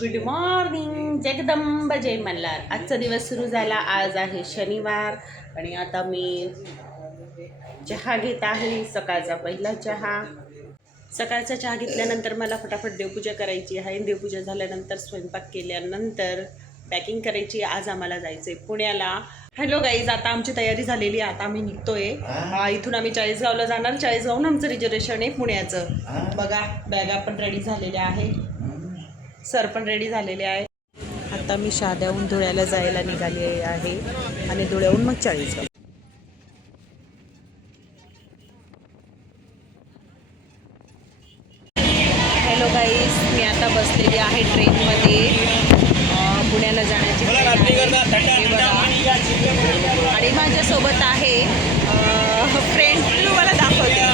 Good morning Jagdamb जय मल्हार आजचा दिवस सुरू झाला. आज आहे शनिवार आणि आता मी चहा घेत आहे. सकाळचा पहिला चहा. सकाळचा चहा घेतल्यानंतर मला फटाफट देवपूजा करायची आहे. देवपूजा झाल्यानंतर स्वयंपाक केल्यानंतर पॅकिंग करायची आज आम्हाला जायचं आहे पुण्याला. हॅलो गाईज आता आमची तयारी झालेली आहे. आता आम्ही निघतोय. इथून आम्ही चाळीसगावला जाणार. चाळीसगावून आमचं रिझर्वेशन आहे पुण्याचं. बघा बॅगा पण रेडी झालेल्या आहे सर पण रेडी झालेले आहे आता मी शाद्याहून धुळ्याला जायला निघाली आहे आणि धुळ्याहून मग चाळीसगाव. हॅलो गाईस मी आता बसलेली आहे ट्रेनमध्ये. पुण्याला जाण्याची. आणि माझ्यासोबत आहे फ्रेंड तुम्हाला दाखवते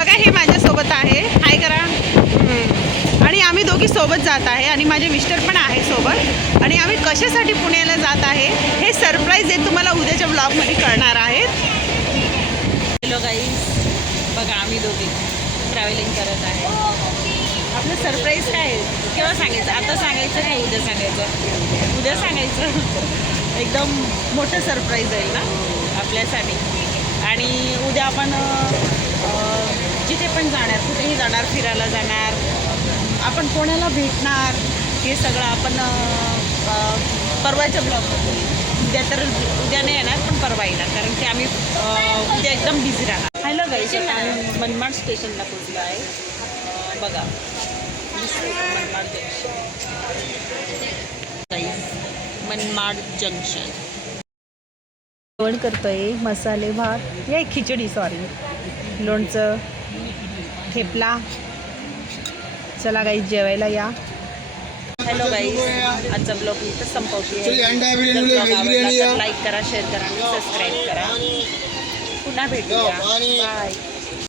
बघा हे माझ्यासोबत आहे हाय करा हम्म. की सोबत जात आहे आणि माझे मिस्टर पण आहे सोबत. आणि आम्ही कशासाठी पुण्याला जात आहे हे सरप्राईज जे तुम्हाला उद्याच्या ब्लॉगमध्ये कळणार आहेत. हॅलो गाई बघा आम्ही दोघी ट्रॅव्हलिंग करत आहे. आपलं सरप्राईज काय? आहे केव्हा सांगायचं? आता सांगायचं नाही उद्या सांगायचं? उद्या सांगायचं? एकदम मोठं सरप्राईज आहे ना आपल्यासाठी. आणि उद्या आपण जिथे पण जाणार कुठेही जाणार फिरायला जाणार आपण कोणाला भेटणार? हे सगळं आपण परवाच्या ब्लॉगमध्ये उद्या तर उद्या नाही येणार पण परवा येणार. कारण की आम्ही उद्या एकदम बिझी राहणार. हॅलो गाईज आम्ही मनमाड स्टेशनला पोचलो आहे. बघा. Manmad junction guys Manmad junction जेवण करतोय मसाले भात या खिचडी सॉरी लोणचं ठेपला. चला गाईज जेवायला या. हॅलो गाईज आजचा ब्लॉग व्हेज बिर्याणी संपवते. लाईक करा शेअर करा आणि सबस्क्राईब करा. पुन्हा भेटूया. बाय